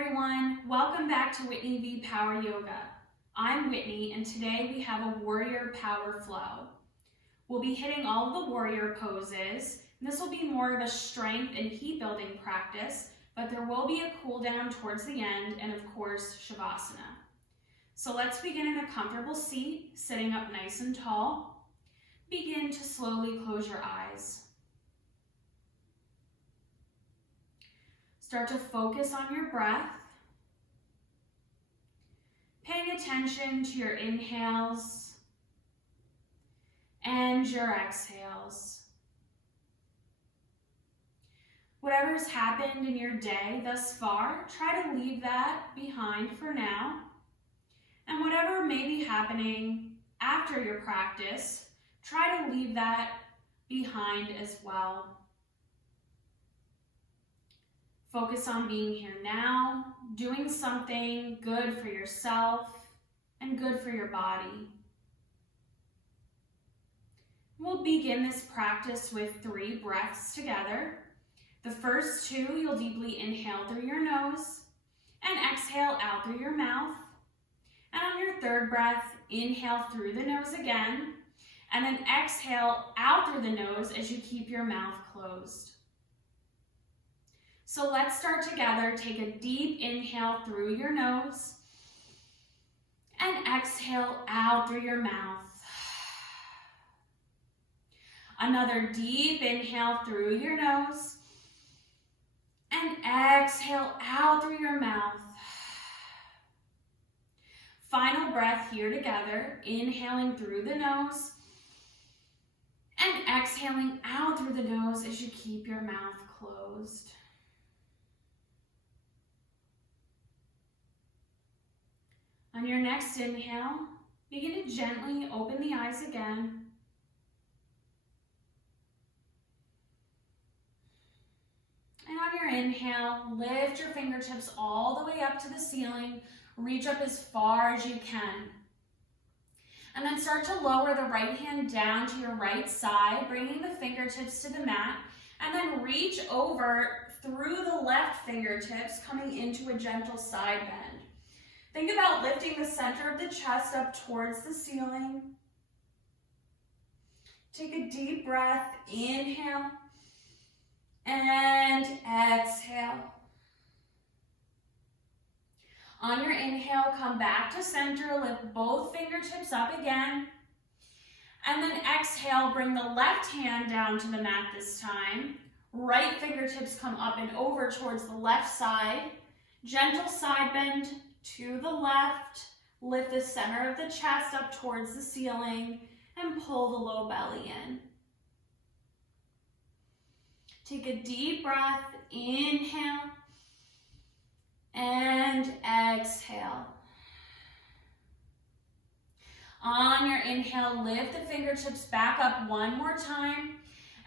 everyone, welcome back to Whitney V Power Yoga. I'm Whitney and today we have a warrior power flow. We'll be hitting all of the warrior poses. This will be more of a strength and heat building practice, but there will be a cool down towards the end and of course Shavasana. So let's begin in a comfortable seat, sitting up nice and tall. Begin to slowly close your eyes. Start to focus on your breath, paying attention to your inhales and your exhales. Whatever's happened in your day thus far, try to leave that behind for now. And whatever may be happening after your practice, try to leave that behind as well. Focus on being here now, doing something good for yourself and good for your body. We'll begin this practice with 3 breaths together. The first 2, you'll deeply inhale through your nose and exhale out through your mouth. And on your 3rd breath, inhale through the nose again, and then exhale out through the nose as you keep your mouth closed. So let's start together. Take a deep inhale through your nose and exhale out through your mouth. Another deep inhale through your nose and exhale out through your mouth. Final breath here together, inhaling through the nose and exhaling out through the nose as you keep your mouth closed. On your next inhale, begin to gently open the eyes again. And on your inhale, lift your fingertips all the way up to the ceiling. Reach up as far as you can. And then start to lower the right hand down to your right side, bringing the fingertips to the mat. And then reach over through the left fingertips, coming into a gentle side bend. Think about lifting the center of the chest up towards the ceiling. Take a deep breath, inhale and exhale. On your inhale, come back to center, lift both fingertips up again. And then exhale, bring the left hand down to the mat this time. Right fingertips come up and over towards the left side. Gentle side bend to the left, lift the center of the chest up towards the ceiling and pull the low belly in. Take a deep breath, inhale and exhale. On your inhale, lift the fingertips back up one more time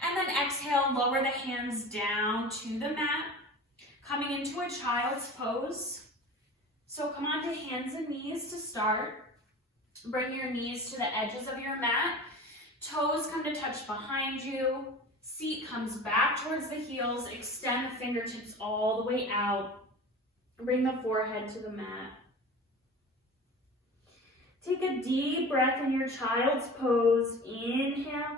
and then exhale, lower the hands down to the mat, coming into a child's pose. So come onto hands and knees to start. Bring your knees to the edges of your mat. Toes come to touch behind you. Seat comes back towards the heels. Extend the fingertips all the way out. Bring the forehead to the mat. Take a deep breath in your child's pose. Inhale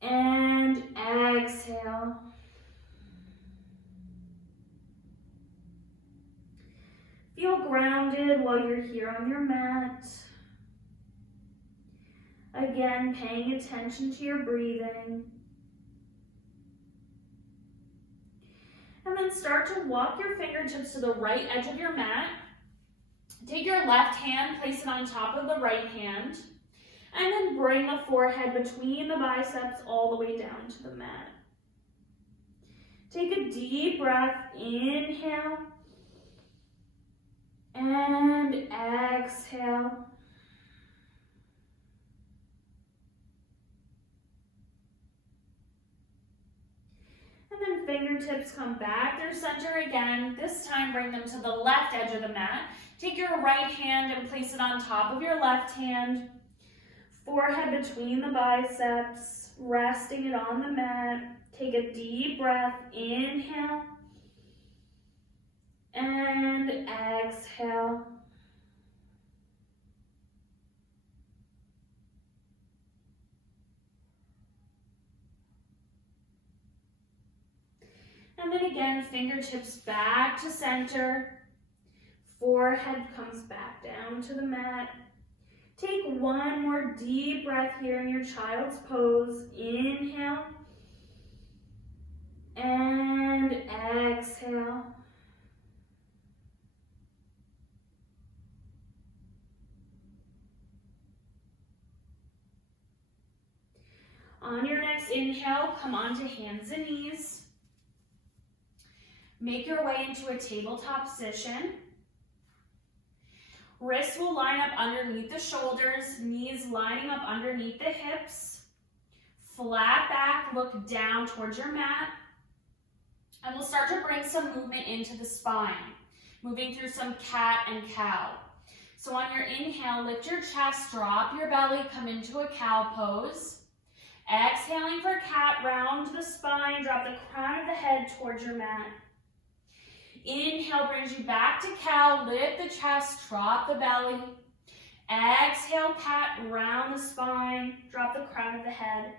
and exhale. Feel grounded while you're here on your mat. Again, paying attention to your breathing. And then start to walk your fingertips to the right edge of your mat. Take your left hand, place it on top of the right hand, and then bring the forehead between the biceps all the way down to the mat. Take a deep breath, inhale, and exhale. And then fingertips come back through center again. This time bring them to the left edge of the mat. Take your right hand and place it on top of your left hand. Forehead between the biceps, resting it on the mat. Take a deep breath, inhale, exhale. And then again, fingertips back to center. Forehead comes back down to the mat. Take one more deep breath here in your child's pose. Inhale. And exhale. On your next inhale, come onto hands and knees. Make your way into a tabletop position. Wrists will line up underneath the shoulders, knees lining up underneath the hips. Flat back, look down towards your mat. And we'll start to bring some movement into the spine, moving through some cat and cow. So on your inhale, lift your chest, drop your belly, come into a cow pose. Exhaling for cat, round the spine, drop the crown of the head towards your mat. Inhale brings you back to cow, lift the chest, drop the belly. Exhale, cat, round the spine, drop the crown of the head.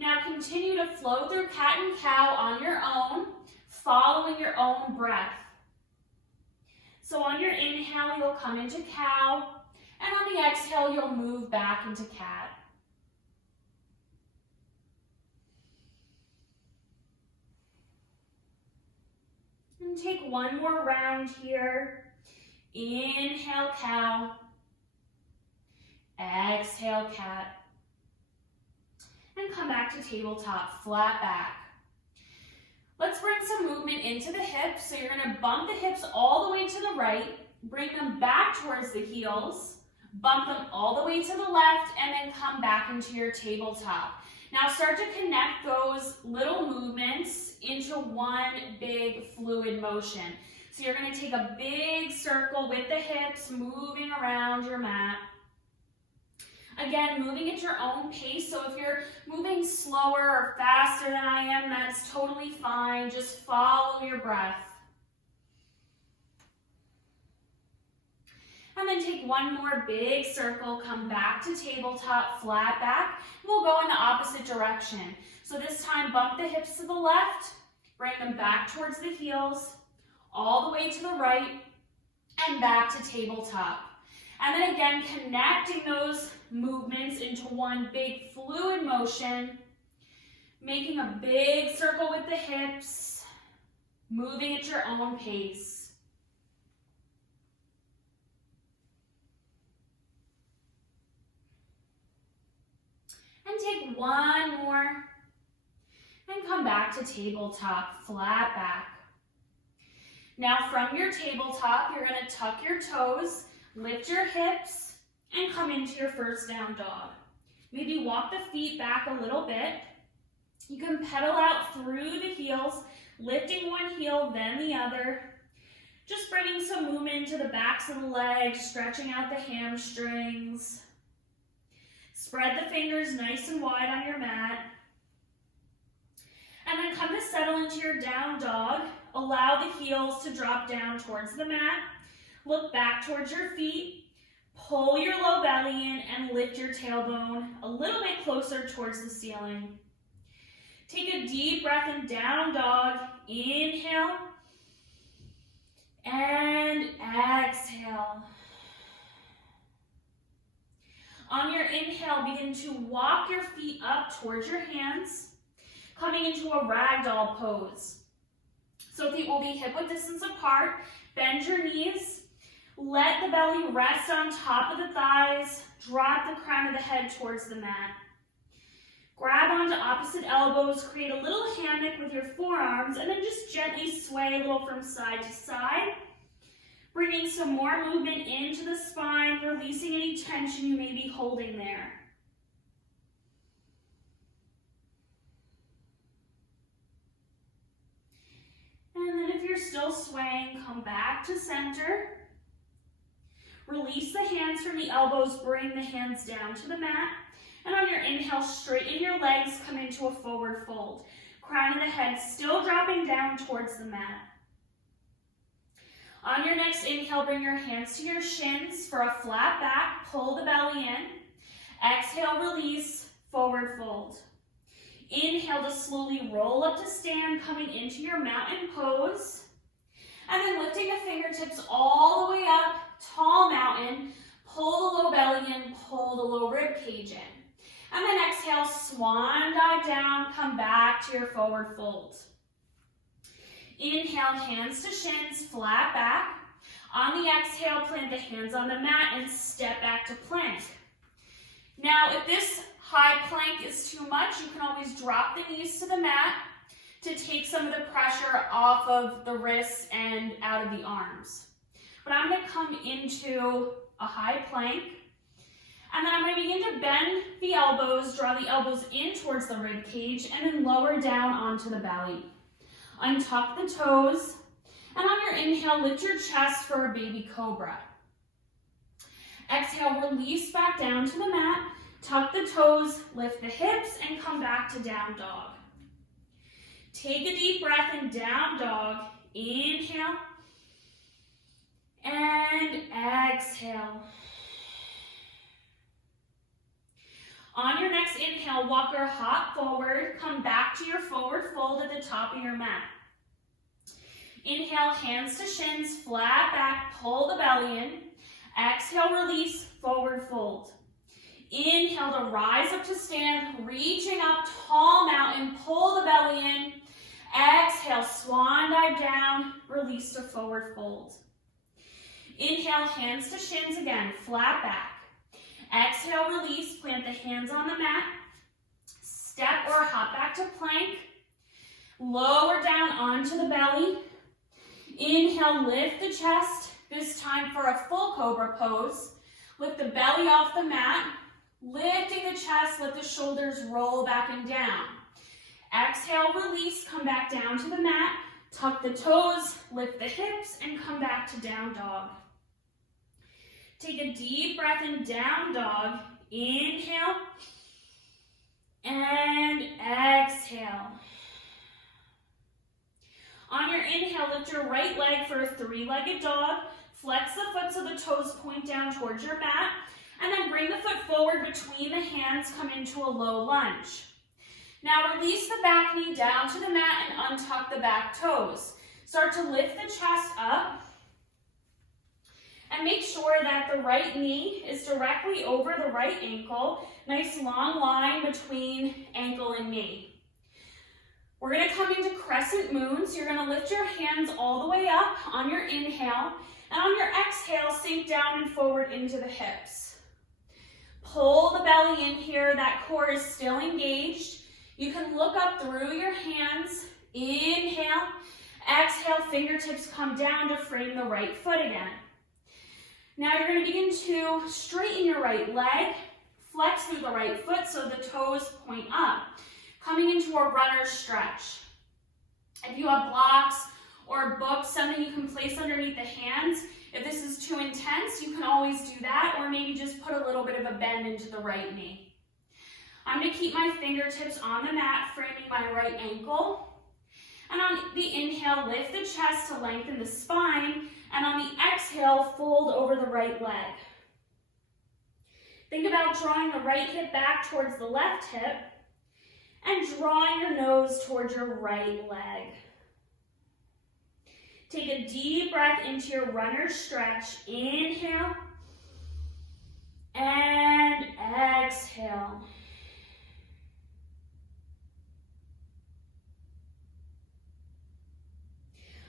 Now continue to flow through cat and cow on your own, following your own breath. So on your inhale, you'll come into cow, and on the exhale, you'll move back into cat. And take one more round here. Inhale, cow. Exhale, cat. And come back to tabletop, flat back. Let's bring some movement into the hips. So you're gonna bump the hips all the way to the right, bring them back towards the heels, bump them all the way to the left, and then come back into your tabletop. Now start to connect those little movements into one big fluid motion. So you're gonna take a big circle with the hips, moving around your mat. Again, moving at your own pace. So if you're moving slower or faster than I am, that's totally fine. Just follow your breath. And then take one more big circle, come back to tabletop, flat back. We'll go in the opposite direction. So this time, bump the hips to the left, bring them back towards the heels, all the way to the right, and back to tabletop. And then again, connecting those movements into one big fluid motion, making a big circle with the hips, moving at your own pace. And take one more, and come back to tabletop, flat back. Now from your tabletop, you're going to tuck your toes, lift your hips, and come into your first down dog. Maybe walk the feet back a little bit. You can pedal out through the heels, lifting one heel, then the other. Just bringing some movement into the backs of the legs, stretching out the hamstrings. Spread the fingers nice and wide on your mat. And then come to settle into your down dog. Allow the heels to drop down towards the mat. Look back towards your feet. Pull your low belly in and lift your tailbone a little bit closer towards the ceiling. Take a deep breath in down dog. Inhale. And exhale. On your inhale, begin to walk your feet up towards your hands, coming into a ragdoll pose. So feet will be hip-width distance apart. Bend your knees. Let the belly rest on top of the thighs. Drop the crown of the head towards the mat. Grab onto opposite elbows. Create a little hammock with your forearms, and then just gently sway a little from side to side. Bringing some more movement into the spine, releasing any tension you may be holding there. And then if you're still swaying, come back to center. Release the hands from the elbows, bring the hands down to the mat. And on your inhale, straighten your legs, come into a forward fold. Crown of the head still dropping down towards the mat. On On your next inhale, bring your hands to your shins for a flat back. Pull the belly in. Exhale, release, forward fold. Inhale to slowly roll up to stand, coming into your mountain pose. And then lifting the fingertips all the way up, tall mountain. Pull the low belly in, pull the low rib cage in. And then exhale, swan dive down, come back to your forward fold. Inhale, hands to shins, flat back. On the exhale, plant the hands on the mat and step back to plank. Now, if this high plank is too much, you can always drop the knees to the mat to take some of the pressure off of the wrists and out of the arms. But I'm going to come into a high plank, and then I'm going to begin to bend the elbows, draw the elbows in towards the rib cage, and then lower down onto the belly. Untuck the toes, and on your inhale, lift your chest for a baby cobra. Exhale, release back down to the mat, tuck the toes, lift the hips, and come back to down dog. Take a deep breath in down dog. Inhale, and exhale. On your next inhale, walk or hop forward. Come back to your forward fold at the top of your mat. Inhale, hands to shins, flat back, pull the belly in. Exhale, release, forward fold. Inhale to rise up to stand, reaching up, tall mountain, pull the belly in. Exhale, swan dive down, release to forward fold. Inhale, hands to shins again, flat back. Exhale, release, plant the hands on the mat. Step or hop back to plank. Lower down onto the belly. Inhale, lift the chest, this time for a full Cobra Pose. Lift the belly off the mat. Lifting the chest, let the shoulders roll back and down. Exhale, release, come back down to the mat. Tuck the toes, lift the hips, and come back to down dog. Take a deep breath in down dog. Inhale and exhale. On your inhale, lift your right leg for a three-legged dog. Flex the foot so the toes point down towards your mat. And then bring the foot forward between the hands, come into a low lunge. Now release the back knee down to the mat and untuck the back toes. Start to lift the chest up. And make sure that the right knee is directly over the right ankle. Nice long line between ankle and knee. We're going to come into Crescent Moon. So you're going to lift your hands all the way up on your inhale. And on your exhale, sink down and forward into the hips. Pull the belly in here. That core is still engaged. You can look up through your hands. Inhale. Exhale, fingertips come down to frame the right foot again. Now you're going to begin to straighten your right leg, flex through the right foot so the toes point up, coming into a runner's stretch. If you have blocks or books, something you can place underneath the hands, if this is too intense, you can always do that, or maybe just put a little bit of a bend into the right knee. I'm going to keep my fingertips on the mat, framing my right ankle. And on the inhale, lift the chest to lengthen the spine. And on the exhale, fold over the right leg. Think about drawing the right hip back towards the left hip and drawing your nose towards your right leg. Take a deep breath into your runner's stretch. Inhale and exhale.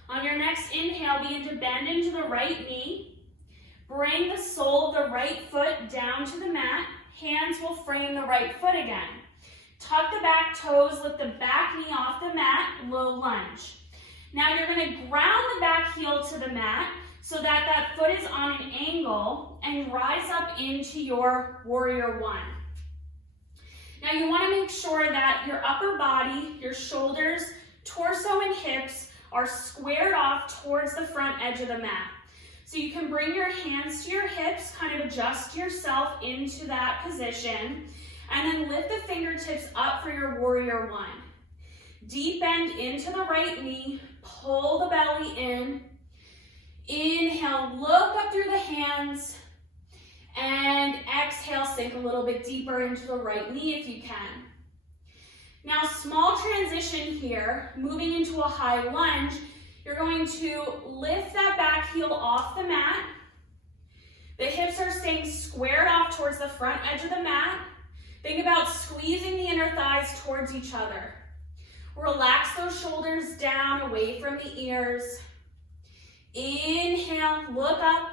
On your next inhale, begin to bend into the right knee. Bring the sole of the right foot down to the mat. Hands will frame the right foot again. Tuck the back toes, lift the back knee off the mat, low lunge. Now you're going to ground the back heel to the mat so that that foot is on an angle and rise up into your warrior one. Now you want to make sure that your upper body, your shoulders, torso, and hips are squared off towards the front edge of the mat. So you can bring your hands to your hips, kind of adjust yourself into that position, and then lift the fingertips up for your warrior one. Deep bend into the right knee, pull the belly in. Inhale, look up through the hands. And exhale, sink a little bit deeper into the right knee if you can. Now, small transition here, moving into a high lunge. You're going to lift that back heel off the mat. The hips are staying squared off towards the front edge of the mat. Think about squeezing the inner thighs towards each other. Relax those shoulders down, away from the ears. Inhale, look up.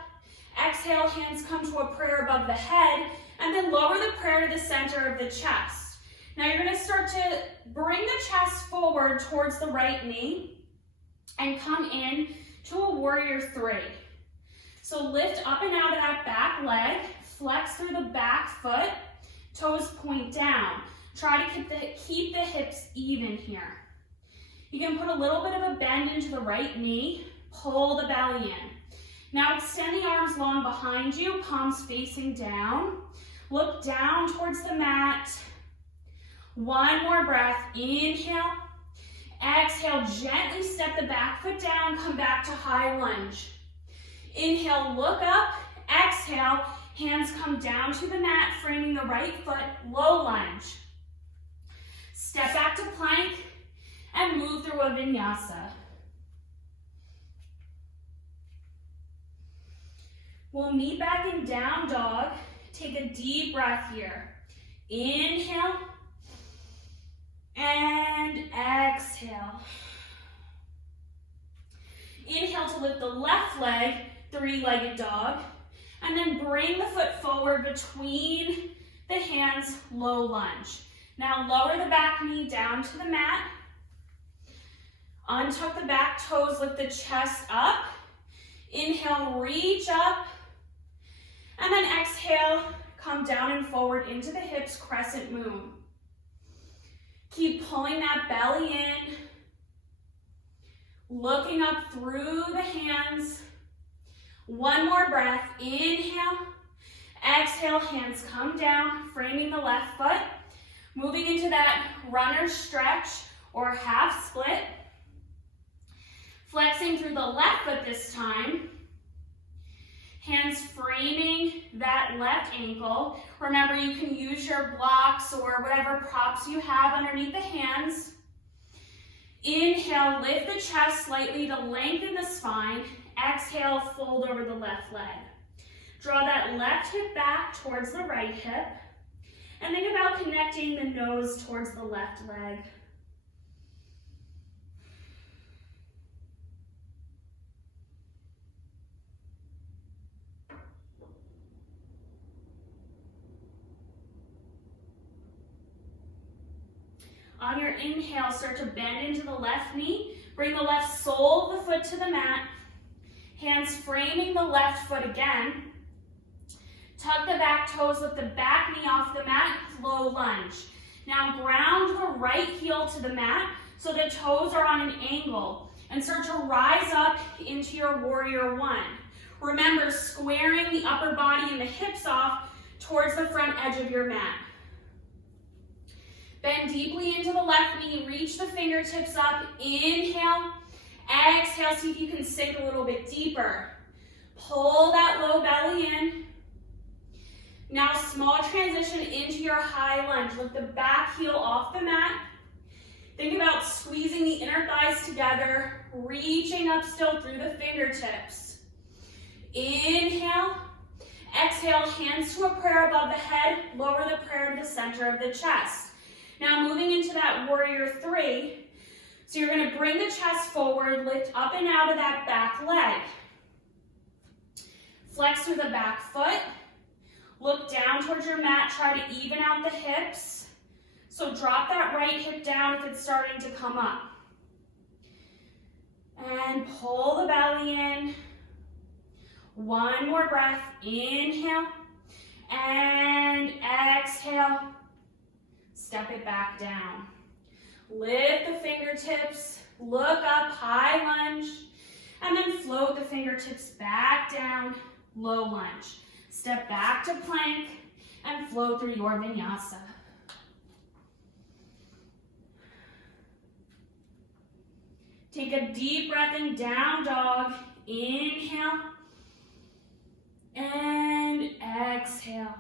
Exhale, hands come to a prayer above the head, and then lower the prayer to the center of the chest. Now you're going to start to bring the chest forward towards the right knee and come in to a warrior three. So lift up and out of that back leg, flex through the back foot, toes point down. Try to keep the hips even here. You can put a little bit of a bend into the right knee, pull the belly in. Now extend the arms long behind you, palms facing down. Look down towards the mat. One more breath, inhale. Exhale, gently step the back foot down, come back to high lunge. Inhale, look up. Exhale, hands come down to the mat, framing the right foot, low lunge. Step back to plank and move through a vinyasa. We'll meet back in down dog. Take a deep breath here. Inhale and exhale. Inhale to lift the left leg, three-legged dog, and then bring the foot forward between the hands, low lunge. Now lower the back knee down to the mat. Untuck the back toes, lift the chest up. Inhale, reach up. And then exhale, come down and forward into the hips, crescent moon. Keep pulling that belly in. Looking up through the hands. One more breath. Inhale. Exhale, hands come down, framing the left foot. Moving into that runner stretch or half split. Flexing through the left foot this time. Hands framing that left ankle. Remember, you can use your blocks or whatever props you have underneath the hands. Inhale, lift the chest slightly to lengthen the spine. Exhale, fold over the left leg. Draw that left hip back towards the right hip. And think about connecting the nose towards the left leg. On your inhale, start to bend into the left knee. Bring the left sole of the foot to the mat. Hands framing the left foot again. Tuck the back toes, lift the back knee off the mat, low lunge. Now ground the right heel to the mat so the toes are on an angle and start to rise up into your warrior one. Remember, squaring the upper body and the hips off towards the front edge of your mat. Bend deeply into the left knee, reach the fingertips up, inhale, exhale, see if you can sink a little bit deeper. Pull that low belly in. Now small transition into your high lunge. Lift the back heel off the mat. Think about squeezing the inner thighs together, reaching up still through the fingertips. Inhale, exhale, hands to a prayer above the head, lower the prayer to the center of the chest. Now moving into that warrior three. So you're going to bring the chest forward, lift up and out of that back leg. Flex through the back foot. Look down towards your mat, try to even out the hips. So drop that right hip down if it's starting to come up. And pull the belly in. One more breath, inhale. And exhale. Step it back down. Lift the fingertips, look up, high lunge, and then float the fingertips back down, low lunge. Step back to plank and flow through your vinyasa. Take a deep breath in down dog. Inhale. And exhale.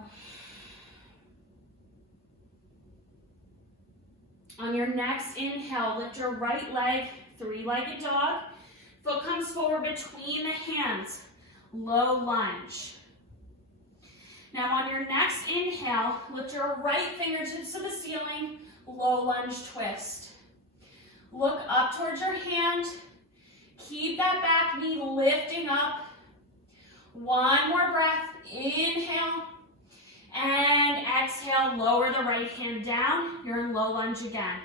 On your next inhale, lift your right leg, three-legged dog. Foot comes forward between the hands, low lunge. Now on your next inhale, lift your right fingertips to the ceiling, low lunge twist. Look up towards your hand. Keep that back knee lifting up. One more breath. Inhale. And exhale, lower the right hand down. You're in low lunge again.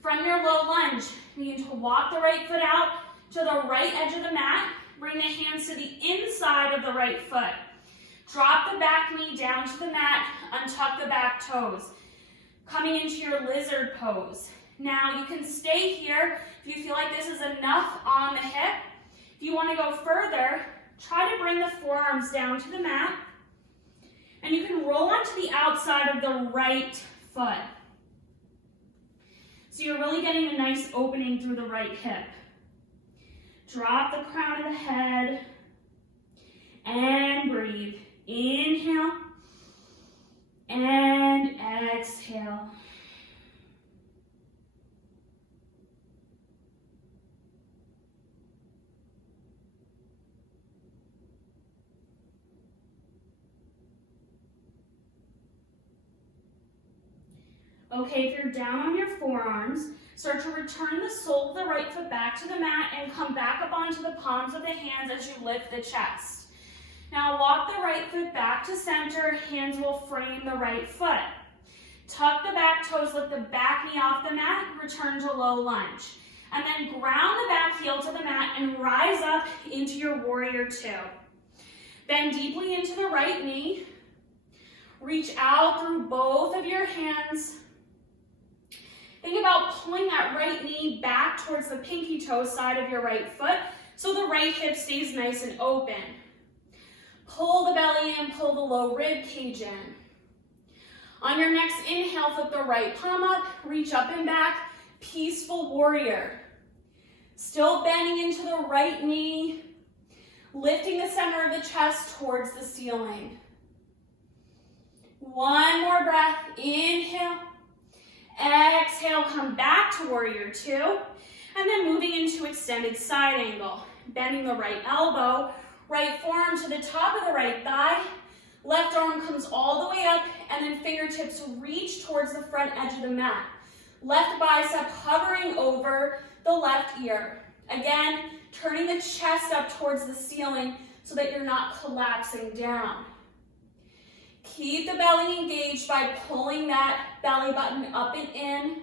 From your low lunge, begin to walk the right foot out to the right edge of the mat. Bring the hands to the inside of the right foot. Drop the back knee down to the mat. Untuck the back toes. Coming into your lizard pose. Now you can stay here if you feel like this is enough on the hip. If you want to go further, try to bring the forearms down to the mat. And you can roll onto the outside of the right foot. So you're really getting a nice opening through the right hip. Drop the crown of the head and breathe. Inhale and exhale. Okay, if you're down on your forearms, start to return the sole of the right foot back to the mat and come back up onto the palms of the hands as you lift the chest. Now walk the right foot back to center, hands will frame the right foot. Tuck the back toes, lift the back knee off the mat, return to low lunge. And then ground the back heel to the mat and rise up into your warrior two. Bend deeply into the right knee. Reach out through both of your hands. Think about pulling that right knee back towards the pinky toe side of your right foot so the right hip stays nice and open. Pull the belly in, pull the low rib cage in. On your next inhale, flip the right palm up, reach up and back, peaceful warrior. Still bending into the right knee, lifting the center of the chest towards the ceiling. One more breath, inhale. Exhale, come back to warrior two, and then moving into extended side angle. Bending the right elbow, right forearm to the top of the right thigh, left arm comes all the way up, and then fingertips reach towards the front edge of the mat. Left bicep hovering over the left ear. Again, turning the chest up towards the ceiling so that you're not collapsing down. Keep the belly engaged by pulling that belly button up and in.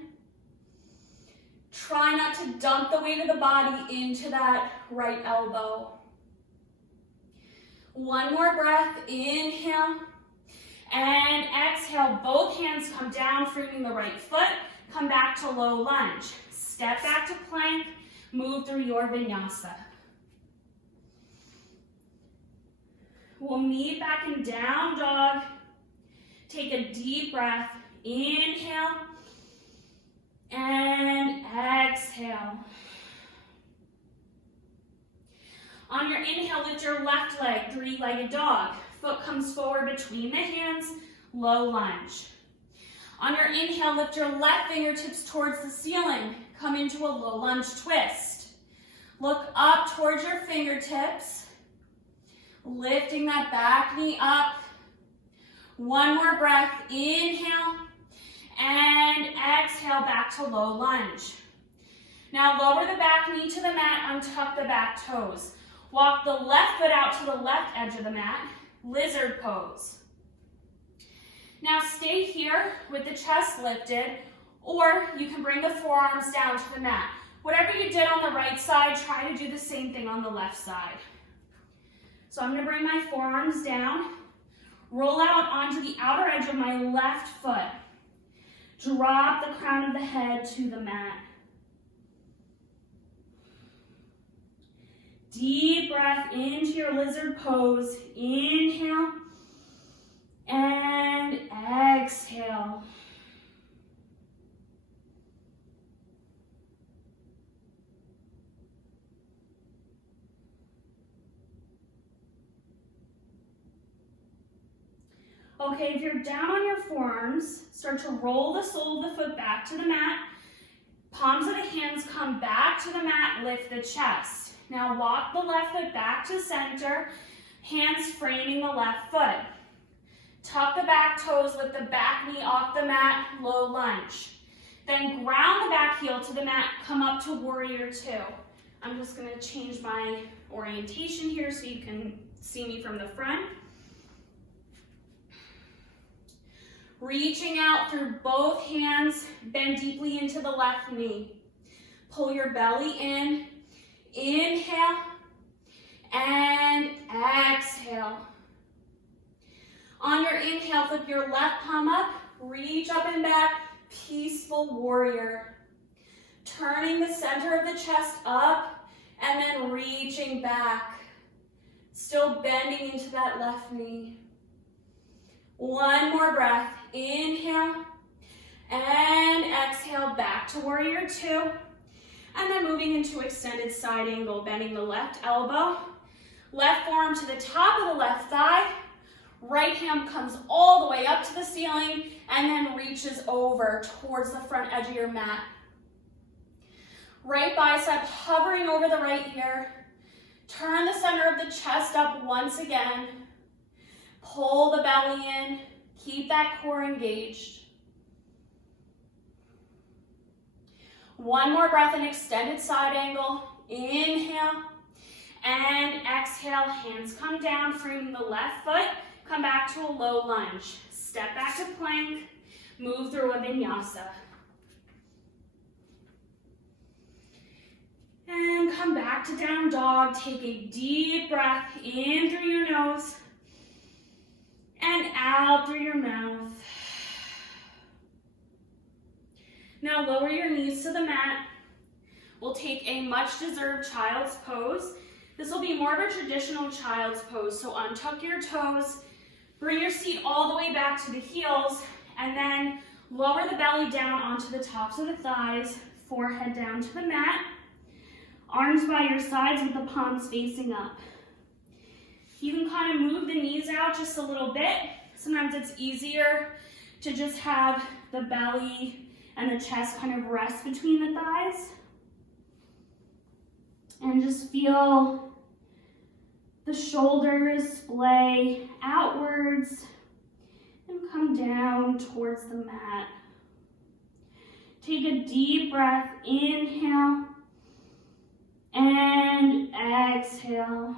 Try not to dump the weight of the body into that right elbow. One more breath, inhale, and exhale. Both hands come down, framing the right foot. Come back to low lunge. Step back to plank, move through your vinyasa. We'll meet back in down dog. Take a deep breath. Inhale and exhale. On your inhale, lift your left leg, three-legged dog. Foot comes forward between the hands, low lunge. On your inhale, lift your left fingertips towards the ceiling. Come into a low lunge twist. Look up towards your fingertips. Lifting that back knee up. One more breath, inhale, and exhale back to low lunge. Now lower the back knee to the mat, untuck the back toes. Walk the left foot out to the left edge of the mat, lizard pose. Now stay here with the chest lifted, or you can bring the forearms down to the mat. Whatever you did on the right side, try to do the same thing on the left side. So I'm going to bring my forearms down, roll out onto the outer edge of my left foot. Drop the crown of the head to the mat. Deep breath into your lizard pose. Inhale and exhale. Okay, if you're down on your forearms, start to roll the sole of the foot back to the mat. Palms of the hands come back to the mat, lift the chest. Now walk the left foot back to center, hands framing the left foot. Tuck the back toes, lift the back knee off the mat, low lunge. Then ground the back heel to the mat, come up to warrior two. I'm just gonna change my orientation here so you can see me from the front. Reaching out through both hands, bend deeply into the left knee. Pull your belly in, inhale, and exhale. On your inhale, flip your left palm up, reach up and back, peaceful warrior. Turning the center of the chest up, and then reaching back. Still bending into that left knee. One more breath. Inhale and exhale back to warrior two. And then moving into extended side angle, bending the left elbow, left forearm to the top of the left thigh, right hand comes all the way up to the ceiling and then reaches over towards the front edge of your mat. Right bicep hovering over the right ear. Turn the center of the chest up once again. Pull the belly in. Keep that core engaged. One more breath in extended side angle. Inhale and exhale. Hands come down, framing the left foot. Come back to a low lunge. Step back to plank. Move through a vinyasa. And come back to down dog. Take a deep breath in through your nose and out through your mouth. Now lower your knees to the mat. We'll take a much deserved child's pose. This will be more of a traditional child's pose. So untuck your toes, bring your seat all the way back to the heels, and then lower the belly down onto the tops of the thighs, forehead down to the mat. Arms by your sides with the palms facing up. You can kind of move the knees out just a little bit. Sometimes it's easier to just have the belly and the chest kind of rest between the thighs. And just feel the shoulders splay outwards and come down towards the mat. Take a deep breath, inhale and exhale.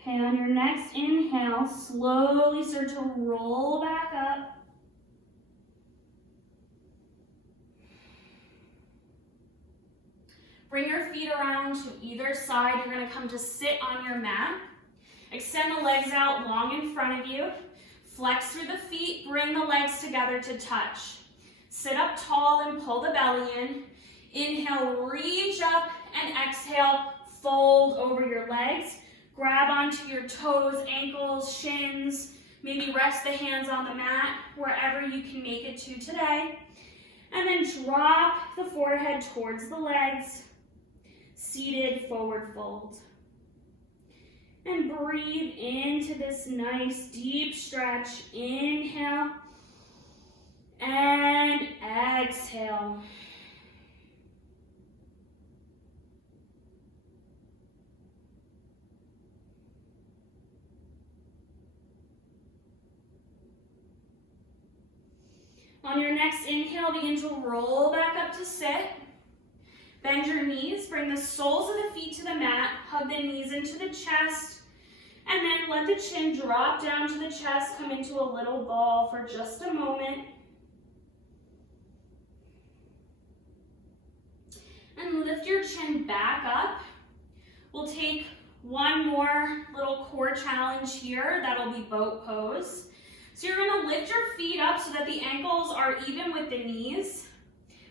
Okay, on your next inhale, slowly start to roll back up. Bring your feet around to either side. You're going to come to sit on your mat. Extend the legs out long in front of you. Flex through the feet. Bring the legs together to touch. Sit up tall and pull the belly in. Inhale, reach up, and exhale, fold over your legs. Grab onto your toes, ankles, shins. Maybe rest the hands on the mat, wherever you can make it to today. And then drop the forehead towards the legs. Seated forward fold. And breathe into this nice deep stretch. Inhale and exhale. On your next inhale, begin to roll back up to sit. Bend your knees, bring the soles of the feet to the mat, hug the knees into the chest, and then let the chin drop down to the chest, come into a little ball for just a moment. And lift your chin back up. We'll take one more little core challenge here. That'll be boat pose. So you're going to lift your feet up so that the ankles are even with the knees.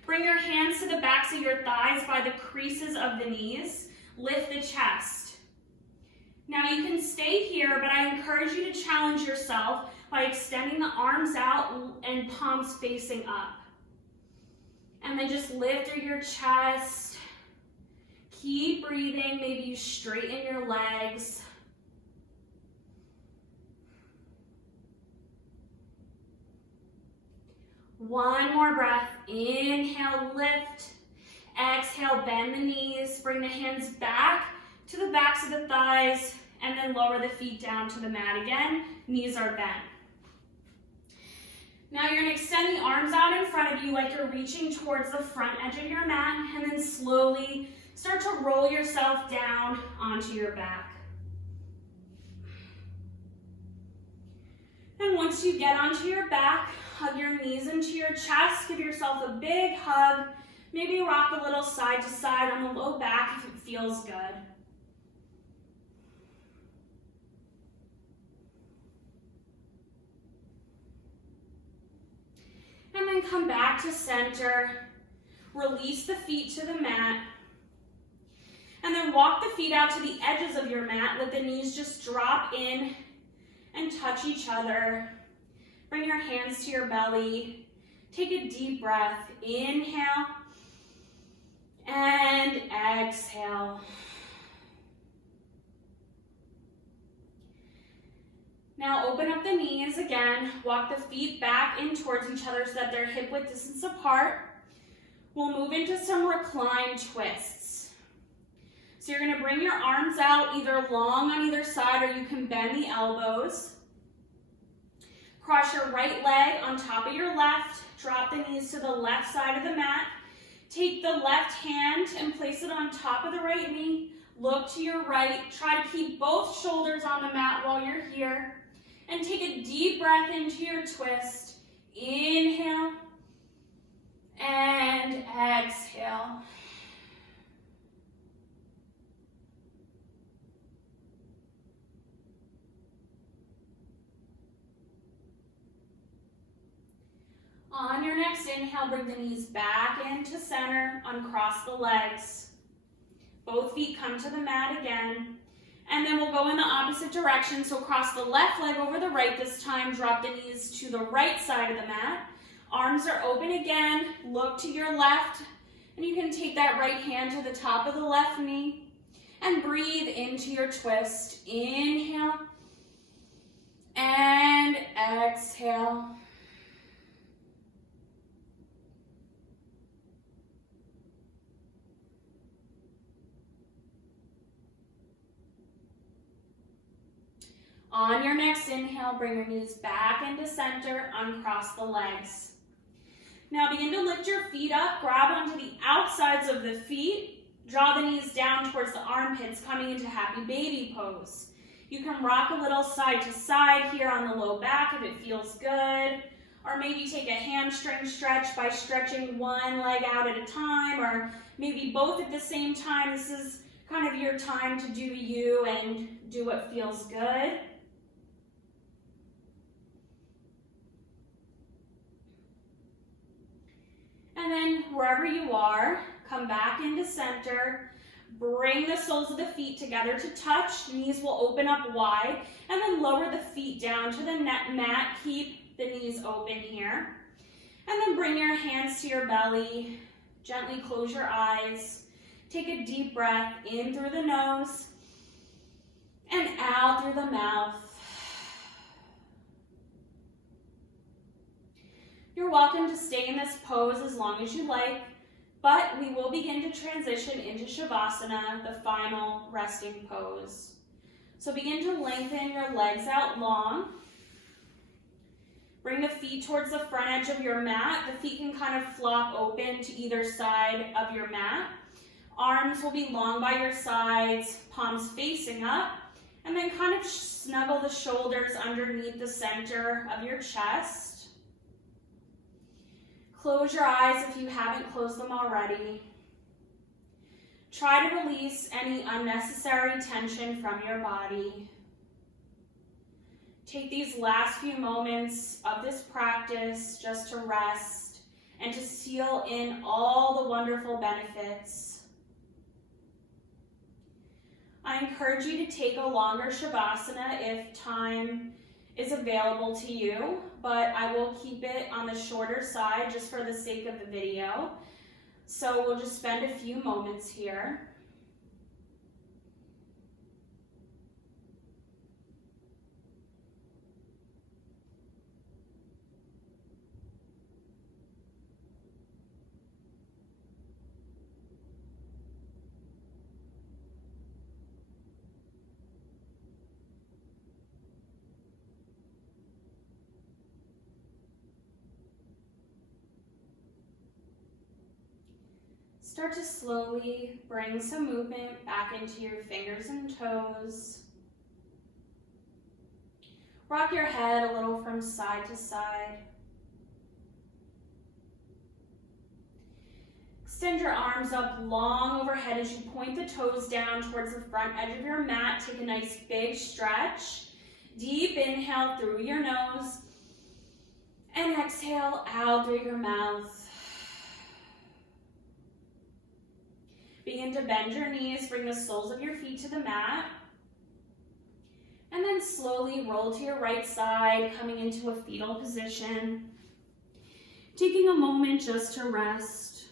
Bring your hands to the backs of your thighs by the creases of the knees. Lift the chest. Now you can stay here, but I encourage you to challenge yourself. by extending the arms out and palms facing up. And then just lift through your chest. Keep breathing. Maybe you straighten your legs. One more breath. Inhale, lift. Exhale, bend the knees. Bring the hands back to the backs of the thighs, and then lower the feet down to the mat again. Knees are bent. Now you're going to extend the arms out in front of you like you're reaching towards the front edge of your mat, and then slowly start to roll yourself down onto your back. And once you get onto your back, hug your knees into your chest, give yourself a big hug, maybe rock a little side to side on the low back if it feels good. And then come back to center, release the feet to the mat, and then walk the feet out to the edges of your mat. Let the knees just drop in and touch each other. Bring your hands to your belly. Take a deep breath. Inhale and exhale. Now open up the knees again. Walk the feet back in towards each other so that they're hip-width distance apart. We'll move into some reclined twists. So you're going to bring your arms out either long on either side, or you can bend the elbows. Cross your right leg on top of your left. Drop the knees to the left side of the mat. Take the left hand and place it on top of the right knee. Look to your right. Try to keep both shoulders on the mat while you're here. And take a deep breath into your twist. Inhale and exhale. On your next inhale, bring the knees back into center, uncross the legs. Both feet come to the mat again. And then we'll go in the opposite direction. So cross the left leg over the right this time. Drop the knees to the right side of the mat. Arms are open again. Look to your left. And you can take that right hand to the top of the left knee. And breathe into your twist. Inhale. And exhale. On your next inhale, bring your knees back into center, uncross the legs. Now begin to lift your feet up, grab onto the outsides of the feet, draw the knees down towards the armpits, coming into happy baby pose. You can rock a little side to side here on the low back if it feels good, or maybe take a hamstring stretch by stretching one leg out at a time, or maybe both at the same time. This is kind of your time to do you and do what feels good. And then wherever you are, come back into center. Bring the soles of the feet together to touch. Knees will open up wide. And then lower the feet down to the mat. Keep the knees open here. And then bring your hands to your belly. Gently close your eyes. Take a deep breath in through the nose and out through the mouth. You're welcome to stay in this pose as long as you like, but we will begin to transition into Shavasana, the final resting pose. So begin to lengthen your legs out long. Bring the feet towards the front edge of your mat. The feet can kind of flop open to either side of your mat. Arms will be long by your sides, palms facing up, and then kind of snuggle the shoulders underneath the center of your chest. Close your eyes if you haven't closed them already. Try to release any unnecessary tension from your body. Take these last few moments of this practice just to rest and to seal in all the wonderful benefits. I encourage you to take a longer Shavasana if time is available to you, but I will keep it on the shorter side just for the sake of the video. So we'll just spend a few moments here. Start to slowly bring some movement back into your fingers and toes. Rock your head a little from side to side. Extend your arms up long overhead as you point the toes down towards the front edge of your mat. Take a nice big stretch. Deep inhale through your nose and exhale out through your mouth. Begin to bend your knees, bring the soles of your feet to the mat. And then slowly roll to your right side, coming into a fetal position. Taking a moment just to rest.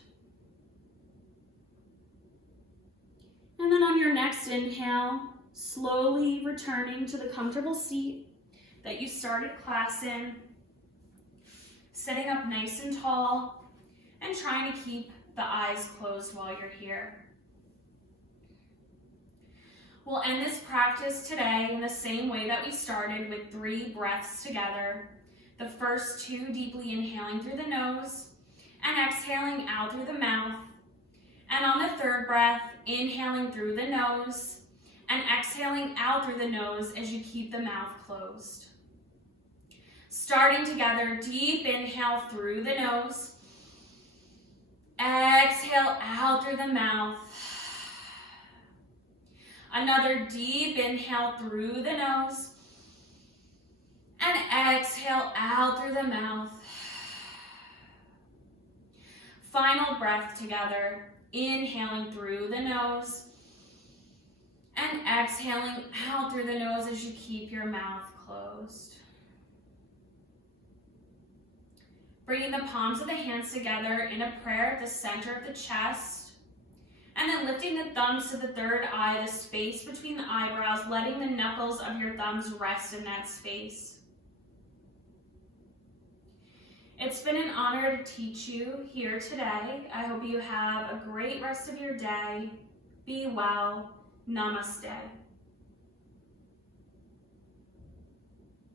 And then on your next inhale, slowly returning to the comfortable seat that you started class in. Sitting up nice and tall and trying to keep the eyes closed while you're here. We'll end this practice today in the same way that we started, with 3 breaths together. The first 2 deeply inhaling through the nose and exhaling out through the mouth. And on the 3rd breath, inhaling through the nose and exhaling out through the nose as you keep the mouth closed. Starting together, deep inhale through the nose. Exhale out through the mouth. Another deep inhale through the nose. And exhale out through the mouth. Final breath together. Inhaling through the nose. And exhaling out through the nose as you keep your mouth closed. Bringing the palms of the hands together in a prayer at the center of the chest. And then lifting the thumbs to the 3rd eye, the space between the eyebrows, letting the knuckles of your thumbs rest in that space. It's been an honor to teach you here today. I hope you have a great rest of your day. Be well. Namaste.